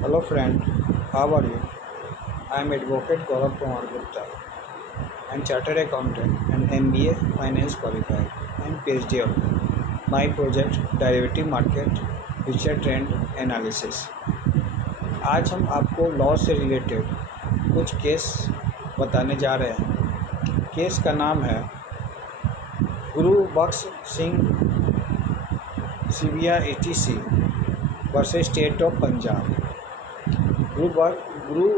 Hello friend, how are you? I am Advocate Gaurav Kumar Gupta and Chartered Accountant and MBA Finance qualified and PhD holder. My project Derivative Market Future Trend Analysis. आज हम आपको law से related कुछ case बताने जा रहे हैं। Case का नाम है Guru Bakhsh Singh Sibia ETC versus state of Punjab. Guru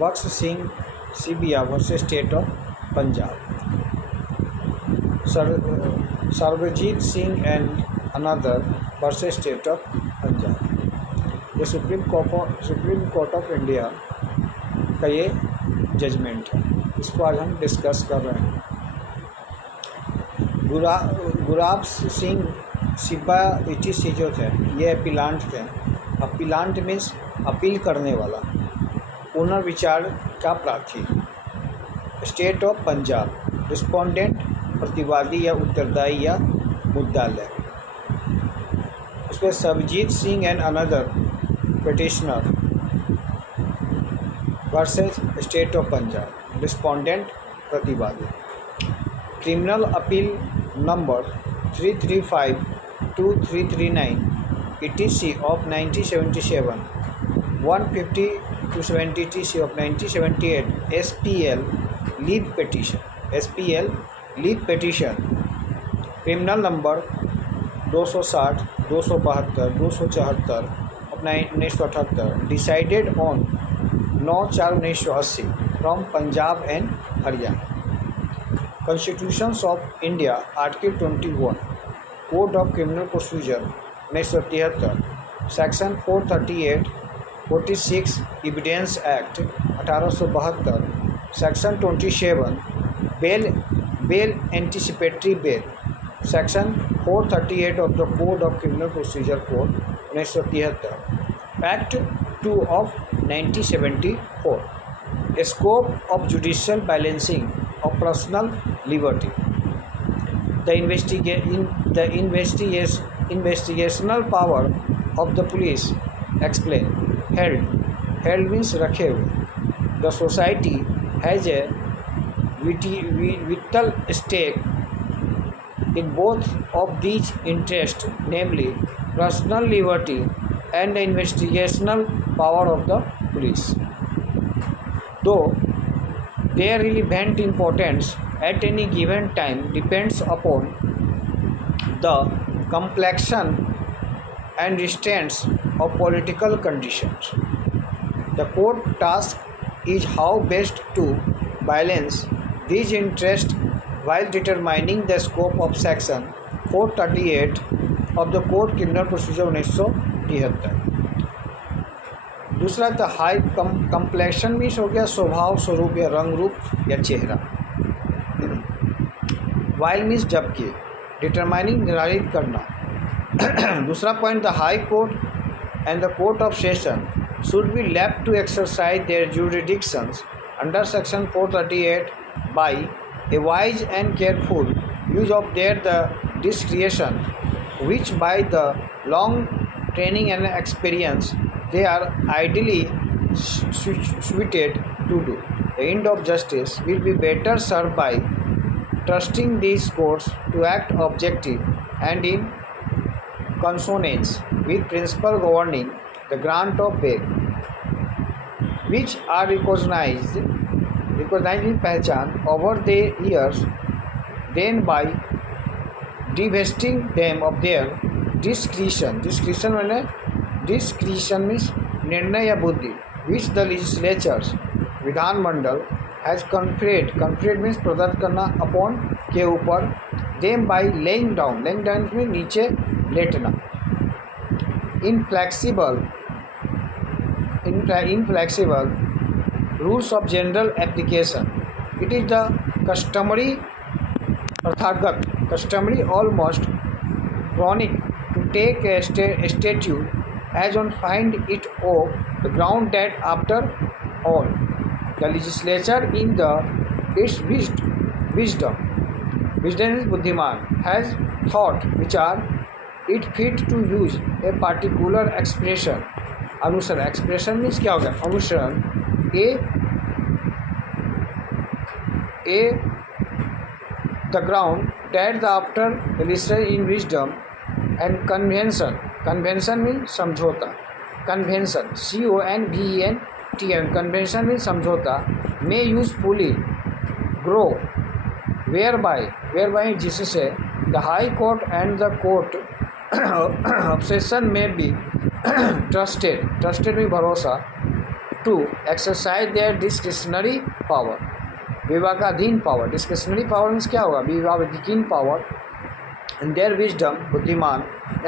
Bakhsh Singh Sibia versus state of Punjab. Sarvjeet Singh and another versus state of Punjab. ये सुप्रीम कोर्ट ऑफ इंडिया का ये जजमेंट है, इसको आज हम डिस्कस कर रहे हैं। गुराब सिंह सिब्बा ETC जो थे ये अपीलांट थे। अपीलांट मीन्स अपील करने वाला, पुनर्विचार का प्रार्थी। स्टेट ऑफ पंजाब रिस्पोंडेंट प्रतिवादी या उत्तरदायी या मुद्दालय। उसमें Sarvjeet Singh and another petitioner versus state of Punjab respondent प्रतिवादी। Criminal appeal number 335-2339 ETC of 1977, 150-70 ETC of 1978, SPL leave petition, criminal number 260, 272, 274 of 1978, decided on 9/4/1980 from Punjab and Haryana. Constitutions of India, Article 21, Code of Criminal Procedure 1973, Section 438, 46, Evidence Act 1872, Section 27, Bail Anticipatory Bail, Section 438 of the Code of Criminal Procedure Code 1973, Act 2 of 1974, Scope of Judicial Balancing of Personal Liberty. The investigational power of the police explain. Held means रखे हुए. The society has a vital stake in both of these interests, namely personal liberty and the investigational power of the police. Though their relevant importance at any given time depends upon the complexion and restraints of political conditions. The court task is how best to balance these interests while determining the scope of Section 438 of the Code Criminal Procedure 1973. दूसरा the high complexion means हो गया स्वभाव, स्वरूप या रंग रूप या चेहरा। वाइल मीन्स जबकि, डिटरमाइनिंग निर्धारित करना। दूसरा point the high court and the court of session should be left to exercise their jurisdictions under section 438 by a wise and careful use of their the discretion which by the long training and experience they are ideally suited to do. The end of justice will be better served by trusting these courts to act objective and in consonance with principle governing the grant of bail, which are recognized in पहचान over the years, then by divesting them of their discretion मैंने discretion means निर्णय या बुद्धि, which the legislatures विधानमंडल has conferred means प्रदत्त करना upon के ऊपर, them by laying down में नीचे लेटना। inflexible rules of general application. It is the customary almost chronic to take a statute as on find it of the ground that after all the legislature in its wisdom is बुद्धिमान has thought which are it fit to use a particular expression अनुसरण, expression means क्या होगा अनुसरण, a the ground that the after research in wisdom and convention, convention means समझौता, convention CONVENTN, convention means समझौता, may usefully grow whereby जिससे the high court and the court of session में be trusted में भरोसा to exercise their discretionary power, विवेकाधीन power, discretionary power means क्या होगा विवेकाधीन पावर, एंड देयर विजडम बुद्धिमान,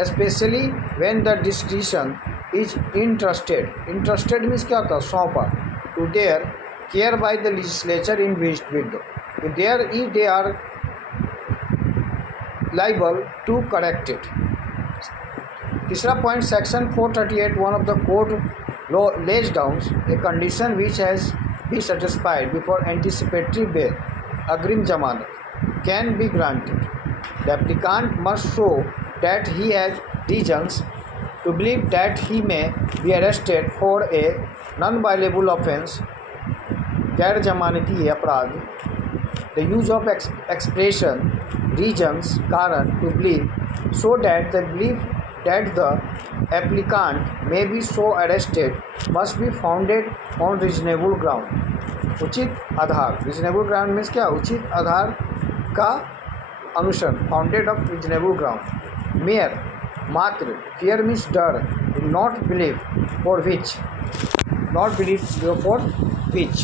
specially when the discretion is interested means क्या होता है सौंपा, to their care by the legislature in wisdom, they are liable to correct it. तीसरा point section 438 one of the code law lays down a condition which has been satisfied before anticipatory bail, अग्रिम जमानत, can be granted. The applicant must show that he has reasons to believe that he may be arrested for a non-violable offence, गैर जमानती अपराध, the use of expression reasons कारण to believe, so that the belief that the applicant may be so arrested must be founded on reasonable ground, उचित आधार, reasonable ground means क्या उचित आधार का अनुसरण, founded of reasonable ground, mere मात्र, fear means डर, not believe for which.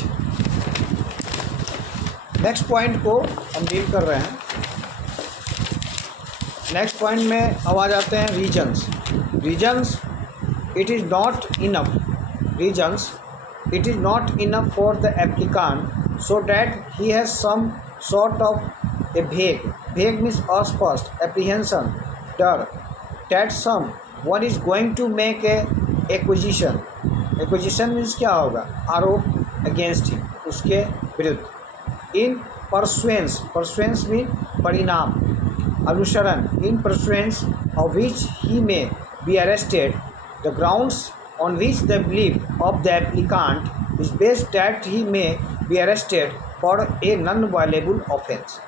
Next point को हम deal कर रहे हैं। नेक्स्ट पॉइंट में अब आ जाते हैं reasons it is not enough for the applicant so that he has some sort of a vague means अस्पष्ट, एप्रीहेंशन डर, that someone is going to make a accusation means क्या होगा आरोप अगेंस्ट हिम, उसके विरुद्ध, इन pursuance mean परिणाम, अनुसरण, in pursuance of which he may be arrested, the grounds on which the belief of the applicant is based that he may be arrested for a non bailable offence,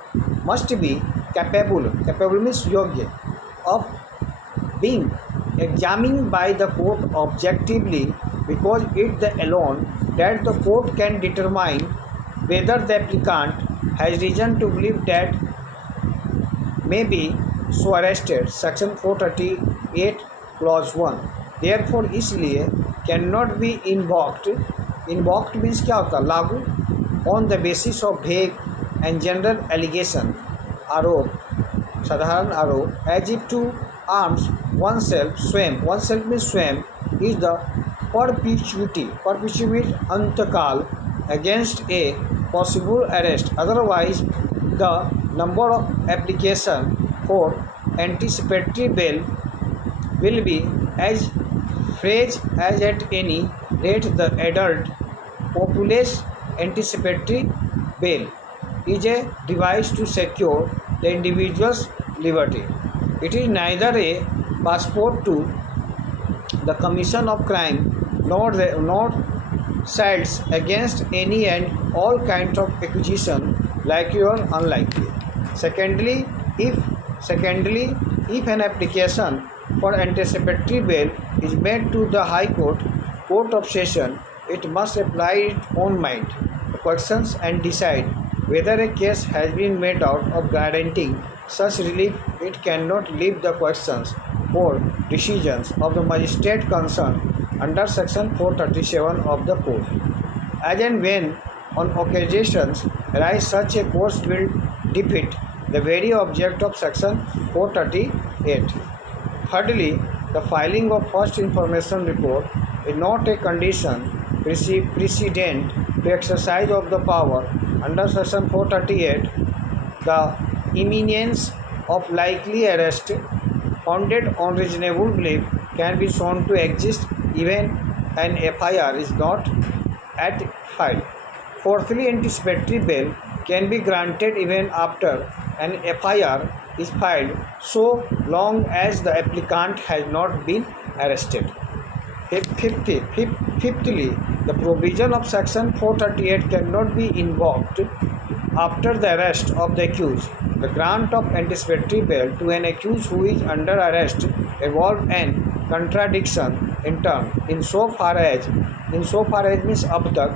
must be capable means योग्य, of being examined by the court objectively because it the alone that the court can determine whether the applicant has reason to believe that may be so arrested, section 438 clause 1, therefore इसलिए cannot be invoked means क्या होता है लागू, on the basis of vague and general allegation, आरोप, साधारण आरोप, as if to arms oneself means स्वयं, is the perpetuity अंतकाल, against a possible arrest, otherwise the number of application for anticipatory bail will be as fresh as at any rate the adult populace anticipatory bail is a device to secure the individual's liberty. It is neither a passport to the commission of crime nor sides against any and all kinds of accusation likely or unlikely. Secondly, if an application for anticipatory bail is made to the High Court of Session, it must apply its own mind, questions and decide whether a case has been made out of guaranteeing such relief. It cannot leave the questions for decisions of the magistrate concerned under section 437 of the code. As and when on occasions arise, such a course will defeat the very object of section 438. Thirdly, the filing of first information report is not a condition precedent to exercise of the power under section 438. The imminence of likely arrest founded on reasonable belief can be shown to exist even an FIR is not at filed. Fourthly, anticipatory bail can be granted even after an FIR is filed so long as the applicant has not been arrested. Fifthly, the provision of Section 438 cannot be invoked after the arrest of the accused. The grant of anticipatory bail to an accused who is under arrest involves an contradiction in term insofar as means अब तक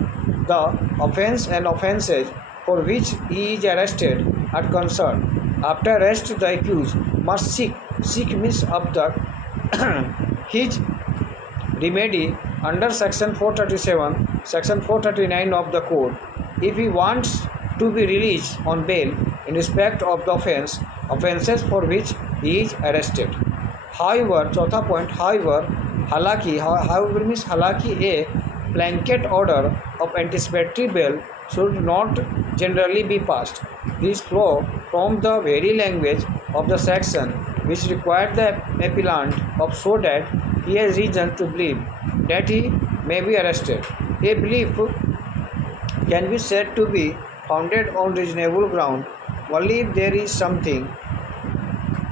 the offence and offences for which he is arrested are concerned. After arrest, the accused must seek means अब तक his remedy under Section 437, Section 439 of the Code if he wants to be released on bail in respect of the offences for which he is arrested. However, चौथा point, however means हालांकि a blanket order of anticipatory bail should not generally be passed. This flow from the very language of the section which required the appellant of so that he has reason to believe that he may be arrested. A belief can be said to be founded on reasonable ground only if there is something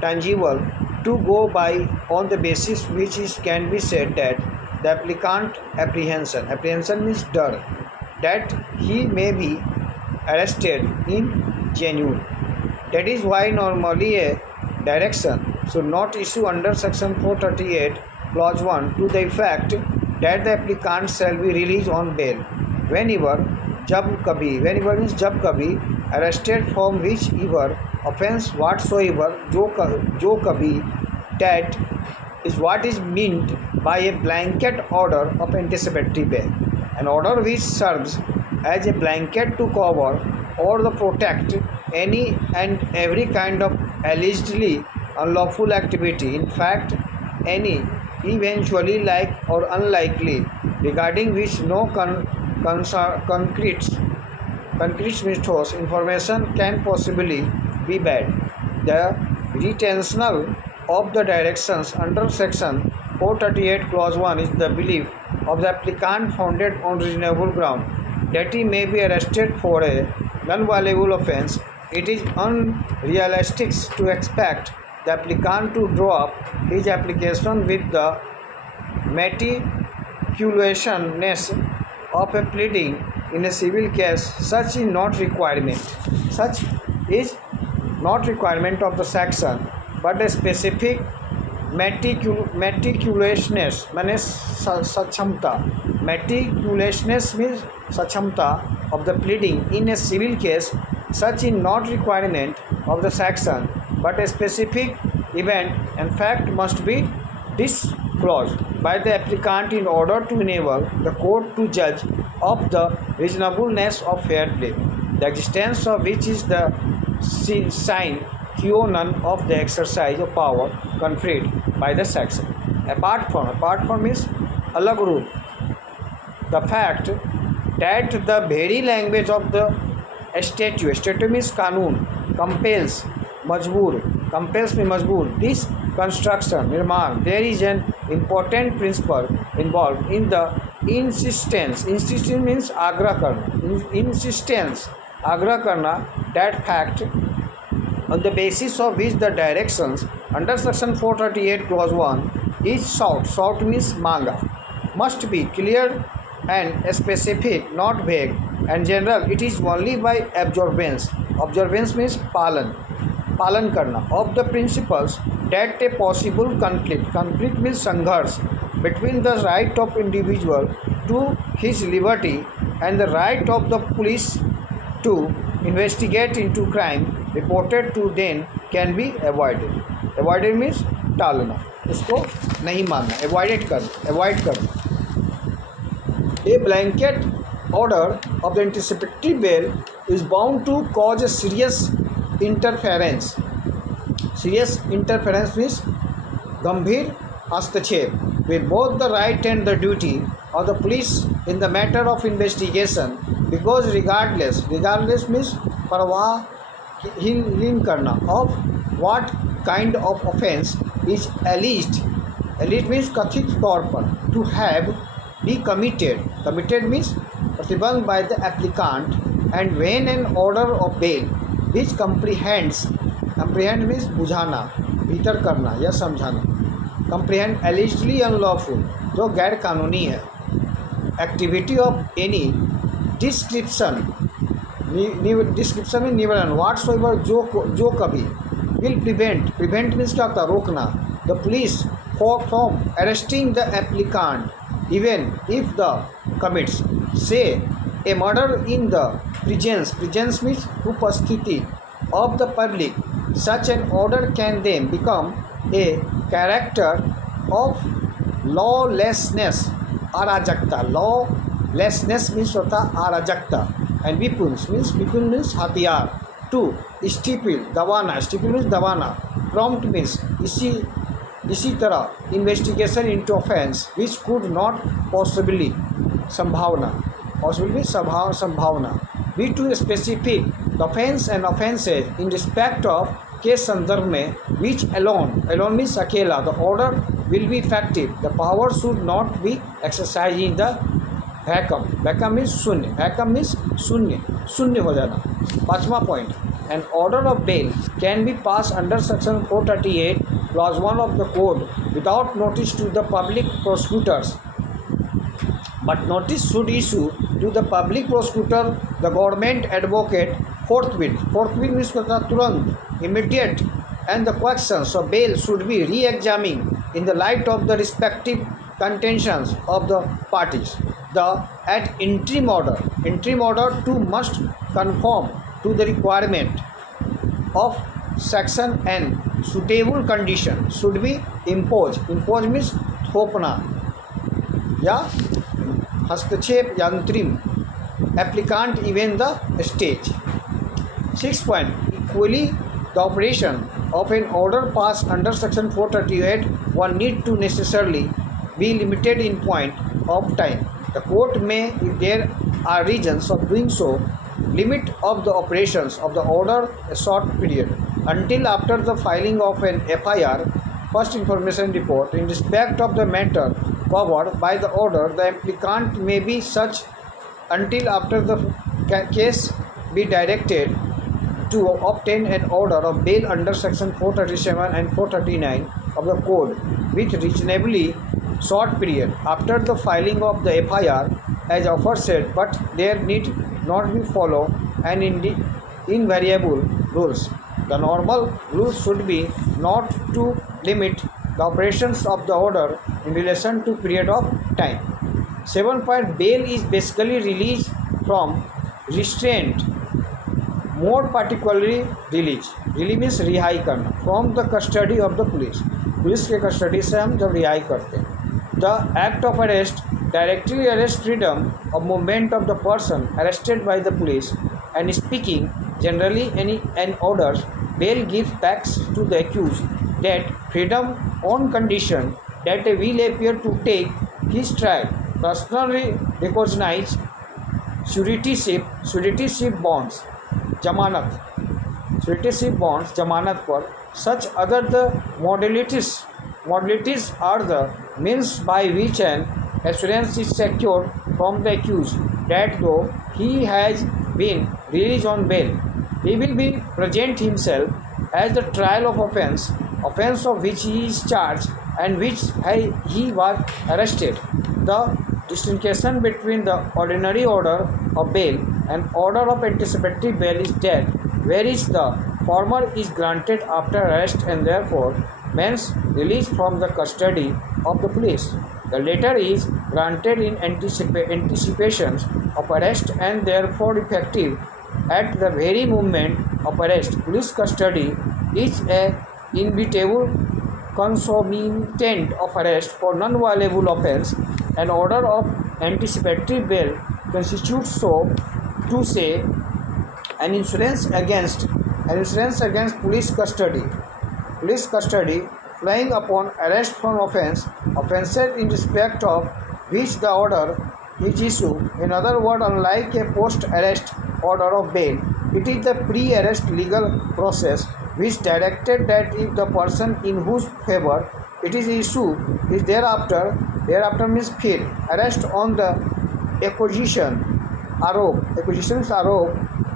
tangible to go by on the basis which can be said that the applicant apprehension means डर that he may be arrested in genuine. That is why normally a direction should not issue under Section 438 Clause 1 to the effect that the applicant shall be released on bail whenever means जब कभी arrested from whichever offence whatsoever जो कभी that is what is meant by a blanket order of anticipatory bail, an order which serves as a blanket to cover or to protect any and every kind of allegedly unlawful activity, in fact any eventually like or unlikely regarding which no concrete means ठोस information can possibly be bad. The retentional of the directions under Section 438 Clause 1 is the belief of the applicant founded on reasonable ground that he may be arrested for a non-violable offence. It is unrealistic to expect the applicant to draw up his application with the meticulousness of a pleading in a civil case. Such is not requirement of the section, but a specific meticulousness माने सक्षमता. Meticulousness means सक्षमता of the pleading in a civil case. Such is not requirement of the section, but a specific event and fact must be disclosed by the applicant in order to enable the court to judge of the reasonableness of fair play, the existence of which is the sine qua non of the exercise of power conferred by the section. Apart from is अलग रूप, the fact that the very language of the statute means कानून compels में मजबूर this construction निर्माण. There is an important principle involved in the insistence means आग्रह करना that fact on the basis of which the directions under Section 438 Clause 1 is sought means मांगा, must be clear and specific, not vague and general. It is only by observance means पालन करना of the principles that a possible conflict means संघर्ष between the right of individual to his liberty and the right of the police to investigate into crime reported to them can be avoided. Avoided means टालना, उसको नहीं मानना, avoid करना. A blanket order of the anticipatory bail is bound to cause a serious interference means गंभीर हस्तक्षेप with both the right and the duty of the police in the matter of investigation, because regardless means परवाहहीन करना of what kind of offence is alleged means कथित तौर पर to have be committed means प्रतिबंध by the applicant, and when an order of bail which comprehend means बुझाना, भीतर करना या समझाना, comprehend allegedly unlawful जो गैर कानूनी है। Activity of any description description में निवारण व्हाट्स एवर जो कभी विल प्रिवेंट मीन्स क्या होता है, रोकना the police from arresting the applicant even if the commits say a murder in the presence means उपस्थिति of the public. Such an order can then become a character of lawlessness, अराजकता। lawlessness means होता अराजकता and weapon means हथियार। to stifle दबाना, stifle means दबाना। prompt means इसी तरह investigation into offence which could not possibly संभावना be to specific the offence and offences in respect of के संदर्भ में which alone means अकेला the order will be effective, the power should not be exercised in the vacuum means शून्य, vacuum means शून्य हो जाना। पाँचवा point, an order of bail can be passed under section 438 clause 1 of the code without notice to the public prosecutors, but notice should issue to the public prosecutor, the government advocate forthwith means तुरंत, immediate, and the questions of bail should be re-examined in the light of the respective contentions of the parties. At interim order too must conform to the requirement of section and suitable condition should be imposed means थोपना या हस्तक्षेप या अंतरिम applicant even the stage. 6 point, equally the operation of an order passed under section 438 one need to necessarily be limited in point of time. The court may, if there are reasons of doing so, limit of the operations of the order a short period until after the filing of an FIR, first information report, in respect of the matter covered by the order. The applicant may be such until after the case be directed to obtain an order of bail under section 437 and 439 of the code with reasonably short period after the filing of the FIR as aforesaid, but there need not be follow an invariable rules. The normal rules should be not to limit the operations of the order in relation to period of time. 7 point, bail is basically release from restraint, more particularly release means रिहाई करना from the custody of the police, police के custody से हम जब रिहाई करते हैं। The act of arrest directly arrests freedom of movement of the person arrested by the police and speaking generally any orders. Bail gives back to the accused that freedom on condition that he will appear to take his trial, personally recognized suretyship bonds, जमानत पर such other the modalities are the means by which an assurance is secured from the accused that though he has been released on bail, he will be present himself as the trial of offence of which he is charged and which he was arrested. The distinction between the ordinary order of bail and order of anticipatory bail is that whereas the former is granted after arrest and therefore means release from the custody of the police, the latter is granted in anticipation of arrest and therefore effective at the very moment of arrest. Police custody is a inevitable concomitant of arrest for non-violable offence. An order of anticipatory bail constitutes, so to say, an insurance against police custody flying upon arrest from offences in respect of which the order is issued. In other words, unlike a post-arrest order of bail, it is the pre-arrest legal process which directed that if the person in whose favor it is issued is thereafter means field arrest on the acquisitions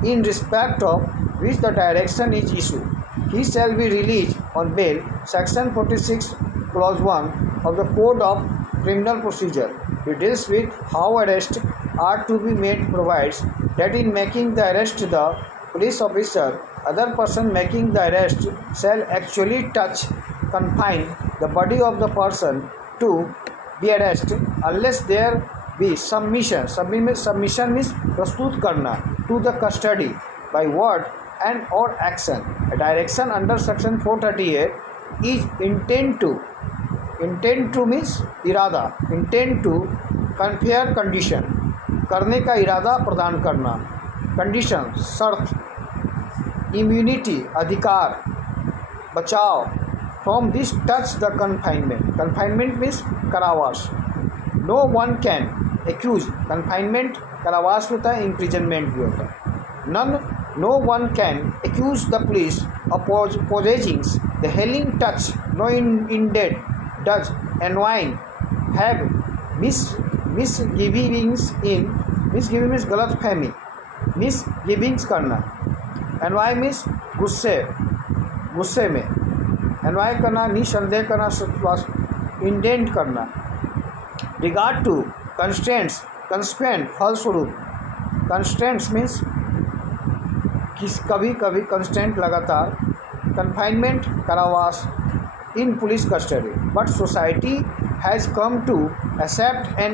in respect of which the direction is issued, he shall be released on bail. Section 46 clause 1 of the code of criminal procedure. It deals with how arrests are to be made, provides that in making the arrest the police officer, other person making the arrest shall actually touch, confine the body of the person to be arrested unless there be submission. Submission means प्रस्तुत करना to the custody by word and or action. A direction under section 438 is intent two means इरादा, intent to कन्फेयर condition, करने का इरादा प्रदान करना, condition शर्त, immunity अधिकार, बचाव, from this touch the confinement, confinement means कारावास, no one can accuse, confinement कारावास होता है, इम्प्रिजनमेंट भी होता है, no one can accuse the police of possessing the helling touch, no indeed does anyone have misgivings means गलत फहमी, misgivings करना, envy means गुस्से में, envy करना निसंदेह करना, इंडेंट करना, regard to constraints, consequent फलस्वरूप, constraints means कभी कभी कंस्टेंट लगातार, कन्फाइनमेंट कारावास in police custody, but society has come to accept and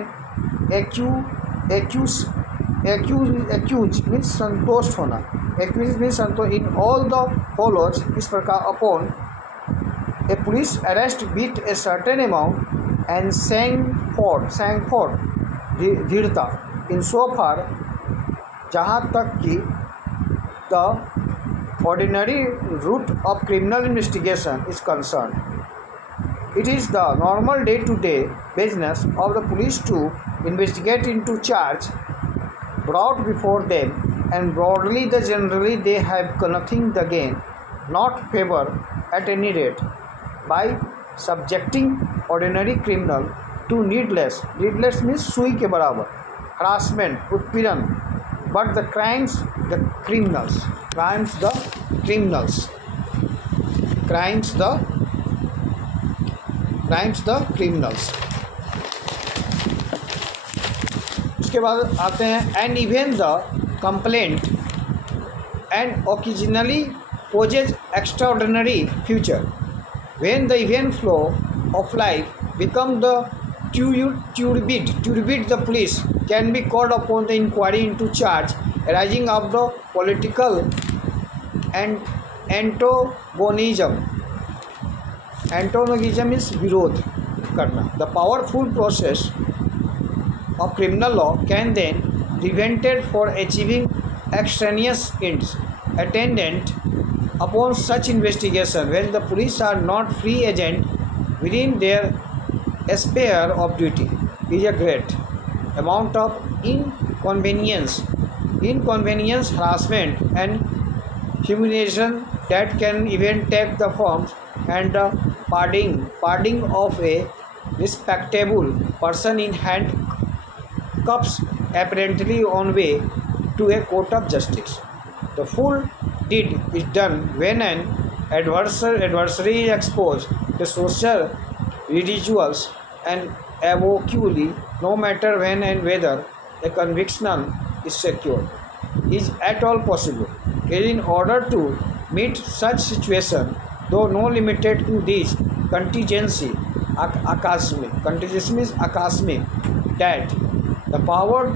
accuse means संतोष होना, एक्यूज मीन्स संतोष इन ऑल द फॉलोज इस प्रकार upon a police arrest with a certain amount and sangfroid दृढ़ता इन सो फार जहाँ तक कि the ordinary route of criminal investigation is concerned. It is the normal day-to-day business of the police to investigate into charge brought before them, and broadly generally they have nothing to gain, not favor at any rate, by subjecting ordinary criminal to needless means सुई के बराबर, harassment, उत्पीड़न, but the criminals उसके बाद आते हैं and even the complaint and occasionally poses extraordinary future when the event flow of life become the turbid, the police can be called upon the inquiry into charge arising of the political and antagonism means विरोध करना. The powerful process of criminal law can then prevented for achieving extraneous ends attendant upon such investigation when the police are not free agent within their sphere of duty is a great amount of inconvenience, harassment and humiliation that can even take the form and the pardoning of a respectable person in handcuffs apparently on way to a court of justice. The full deed is done when an adversary is exposed to social ridicules and avowedly, no matter when and whether a conviction is secured, is at all possible. In order to meet such situation, though no limited to this contingency means akasmic, that the power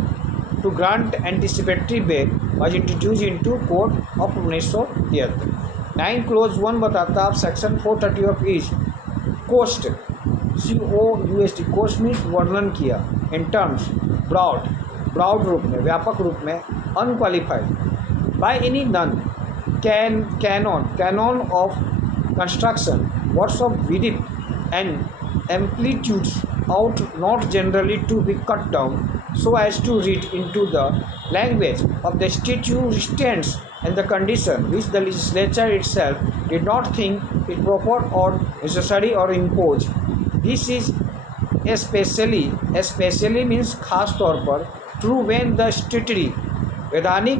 to grant anticipatory bail was introduced into Code of 1973. 9 clause 1 बताता है आप section 430 of is cost COUST cost means वर्णन किया in terms broad रूप में, व्यापक रूप में, unqualified by any none canon of construction words of विदित and amplitudes out not generally to be cut down so as to read into the language of the statute and the condition which the legislature itself did not think it proper or necessary or impose. This is especially means खास तौर पर true when the statutory वैधानिक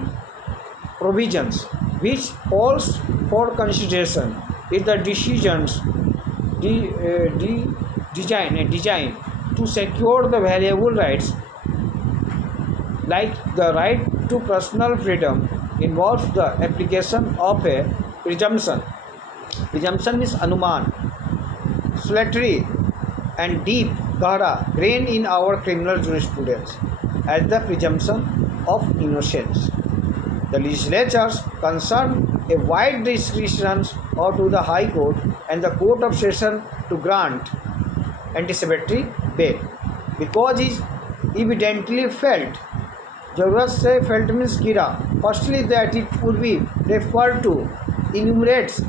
provisions which calls for consideration is the decisions design to secure the valuable rights like the right to personal freedom involves the application of a presumption. Presumption means anuman, solitary and deep, gahra, grained in our criminal jurisprudence as the presumption of innocence. The legislatures concern a wide discretion or to the High Court and the Court of Session to grant anticipatory bail because it is evidently felt. जरूरत से felt means गिरा. Firstly, that it would be referred to enumerates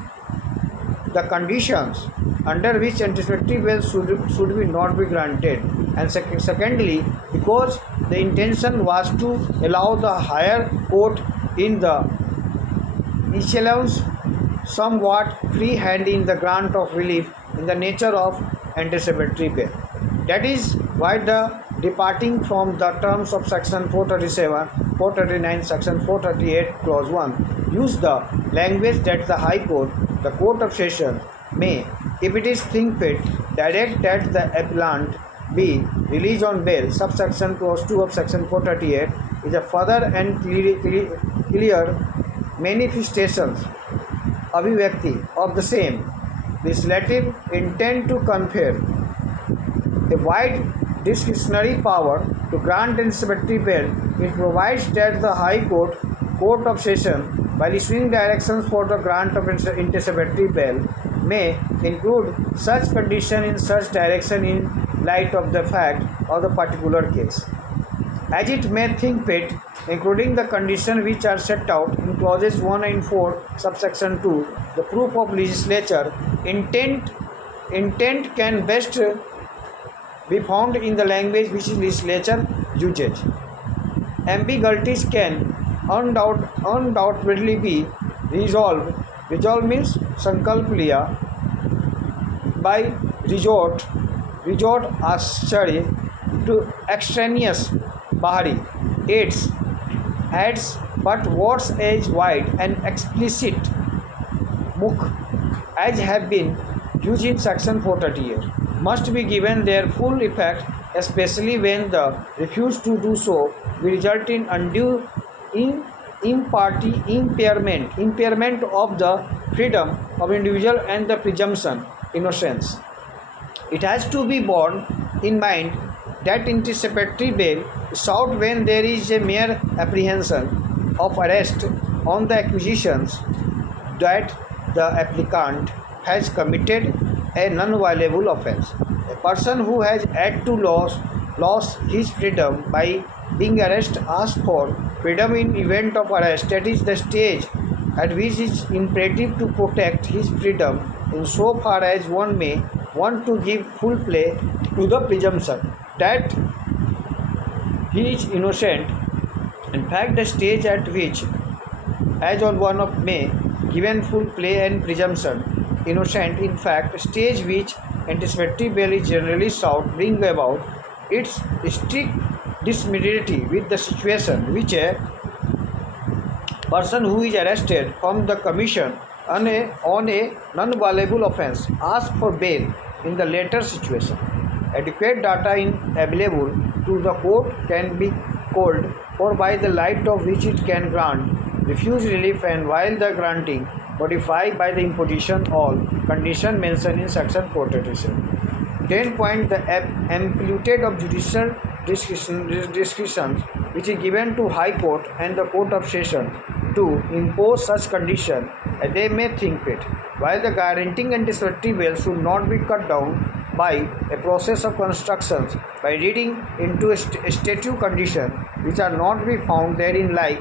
the conditions under which anticipatory bail should be not be granted, and secondly, because the intention was to allow the higher court in the echelons somewhat free hand in the grant of relief in the nature of anticipatory bail. That is why the departing from the terms of section 437, 439, section 438, clause 1 use the language that the High Court, the Court of Session, may, if it is think fit, direct that the appellant be released on bail. Subsection clause 2 of section 438 is a further and clear manifestations abhivakti of the same. This legislative intent to confer a wide discretionary power to grant anticipatory bail. It provides that the High Court, Court of Session, while issuing directions for the grant of anticipatory bail, may include such condition in such direction in light of the fact of the particular case, as it may think fit, including the conditions which are set out in clauses 1 and 4, subsection 2. The proof of legislature intent can best be found in the language which legislature uses. Ambiguities can undoubtedly be resolved. Resolve means sankalp liya by resort आश्चर्य to extraneous bahari adds but words as wide and explicit mukh as have been used in section 438 must be given their full effect, especially when the refuse to do so will result in undue impairment of the freedom of individual and the presumption innocence. It has to be borne in mind that anticipatory bail is sought when there is a mere apprehension of arrest on the accusations that the applicant has committed a non-violable offence. A person who has had to lose his freedom by being arrested asks for freedom in event of arrest. That is the stage at which it is imperative to protect his freedom in so far as one may want to give full play to the presumption that he is innocent. In fact, the stage at which, as on one of may, given full play and presumption innocent, in fact, stage which anticipatory bail is generally sought, bring about its strict dissimilarity with the situation which a person who is arrested from the commission on a non-violable offence asks for bail in the latter situation. Adequate data available to the court can be called for by the light of which it can grant refuse relief, and while the granting modify by the imposition all condition mentioned in section 437. 10 point the amplitude of judicial discretion which is given to High Court and the Court of Session to impose such condition as they may think fit, while the guaranteeing anticipatory bail should not be cut down by a process of constructions by reading into a statute condition which are not be found therein like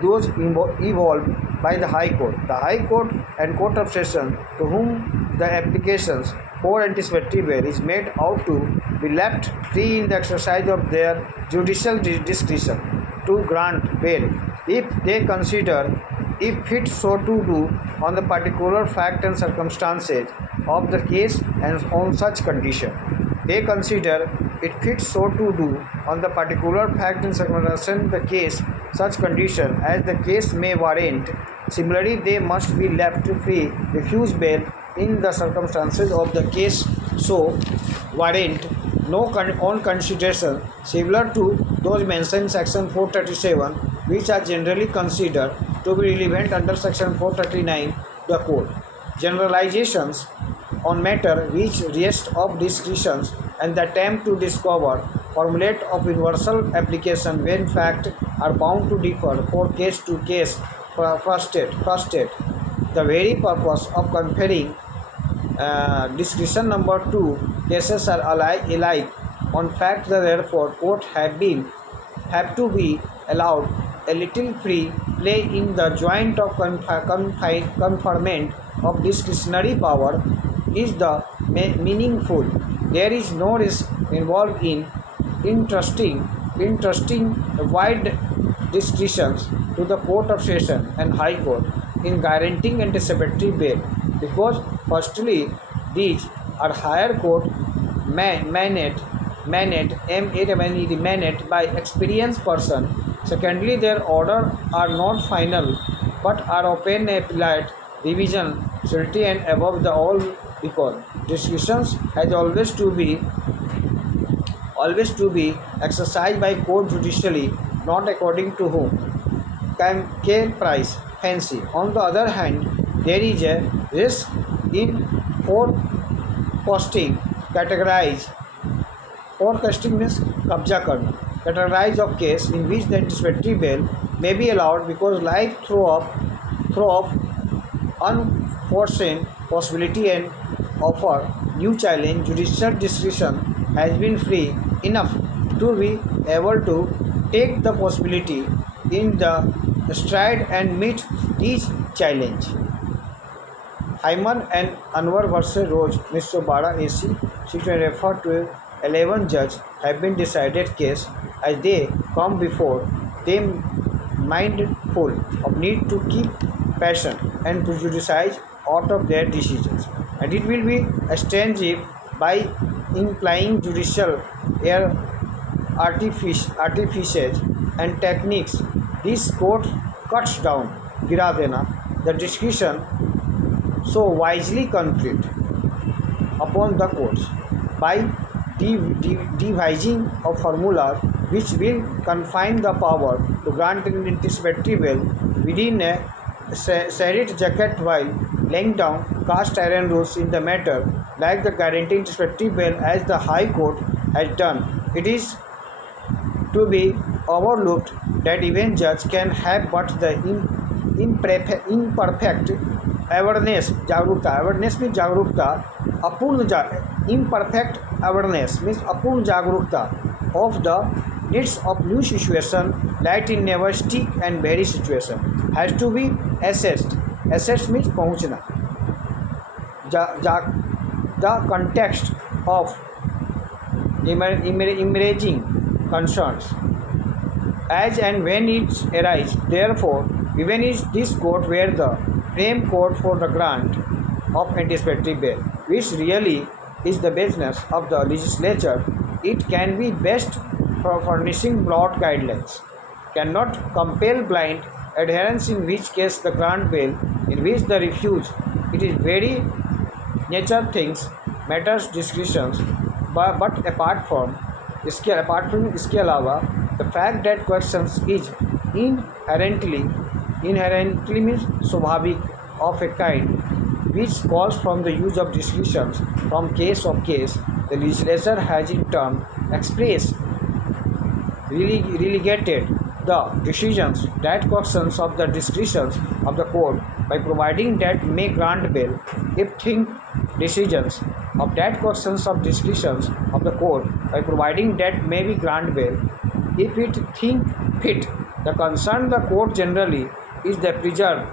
those evolved by the High Court. The High Court and Court of Session to whom the applications for anticipatory bail is made out to be left free in the exercise of their judicial discretion to grant bail if they consider if fit so to do on the particular fact and circumstances of the case and on such condition. They consider it fits so to do on the particular fact and circumstances of the case such condition as the case may warrant. Similarly, they must be left free refuse bail in the circumstances of the case so warrant on consideration similar to those mentioned in section 437, which are generally considered to be relevant under section 439 the code. Generalizations on matter which rest of discussions and the attempt to discover formulate of universal application when facts are bound to differ for case to case. First state, the very purpose of conferring discussion number 2 cases are alike on fact that therefore court have to be allowed a little free play in the joint of conferment of discretionary power is the meaningful. There is no risk involved in entrusting wide discretions to the Court of Session and High Court in guaranteeing anticipatory bail, because firstly these are higher court managed by experienced person. Secondly, their order are not final but are open appellate revision certainty and above the all, because discussions has always to be exercised by court judicially, not according to whom can price fancy. On the other hand, there is a risk in forecasting means कब्जा करना, categorize of case in which the anticipatory bail may be allowed because life throw of unforeseen possibility and offer new challenge. Judicial discretion has been free enough to be able to take the possibility in the stride and meet each challenge. Hyman and Anwar versus Rose 1912 AC, she can refer to 11 judges have been decided case as they come before them mindful of need to keep passion and prejudice out of their decisions, and it will be strange if by implying judicial air artifices and techniques this court cuts down गिरा देना the discretion so wisely conferred upon the courts by devising a formula which will confine the power to grant an anticipatory bail within a serried jacket while laying down cast iron rules in the matter, like the guaranteed anticipatory bail as the High Court has done. It is to be overlooked that even judge can have but the imperfect awareness means जागरूकता imperfect awareness means अपूर्ण जागरूकता of the needs of new situation that in never stick and very situation has to be assessed means पहुँचना the context of emerging concerns as and when it arises. Therefore, even is this court where the frame court for the grant of anticipatory bail, which really is the business of the legislature, it can be best for furnishing broad guidelines, cannot compel blind adherence, in which case the grant bail, in which the refuse, it is very nature things matters discretions. But apart from इसके अलावा the fact that questions is inherently means स्वाभाविक of a kind which calls from the use of discretions from case, the legislature has in turn expressed relegated the decisions that questions of the discretions of the court by providing that may grant bail if think decisions of that questions of discretions of the court by providing that may be grant bail if it think fit. The concern the court generally is the preserve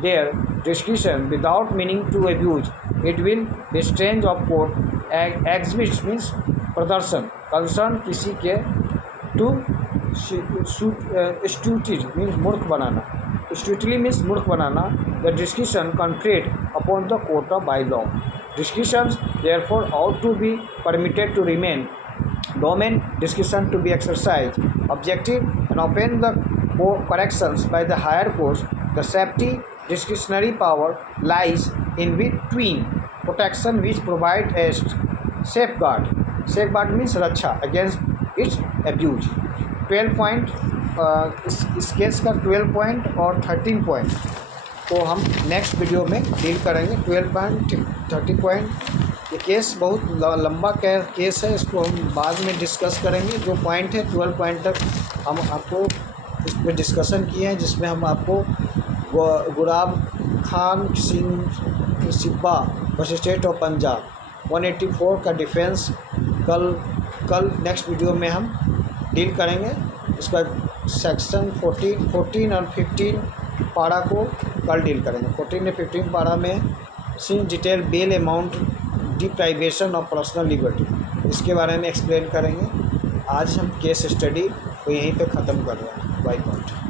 their discretion without meaning to abuse. It will be strange of court exhibits means प्रदर्शन concern किसी के to stupid means मूर्ख बनाना, stupidly means मूर्ख बनाना, the discretion conferred upon the court by law. Discretions therefore ought to be permitted to remain domain discretion to be exercised objective and open the corrections by the higher courts. The safety discretionary power lies in between protection which provide a safeguard safeguard means Raksha, against it's abuse. 12 point इस case का 12 point और 13 point को हम next video में deal करेंगे। 12 point 30 point, ये case बहुत लंबा केस है, इसको हम बाद में डिस्कस करेंगे। जो पॉइंट है 12 पॉइंट तक हम आपको इस पर डिस्कशन किए हैं, जिसमें हम आपको Gulab Khan Singh Sibba versus state of Punjab 184 का डिफेंस कल नेक्स्ट वीडियो में हम डील करेंगे। इसका सेक्शन 14 और 15 पारा को कल डील करेंगे। 14 या 15 पारा में since detail bail amount, deprivation of personal liberty, इसके बारे में एक्सप्लेन करेंगे। आज हम केस स्टडी को यहीं पे ख़त्म कर रहे हैं। By point.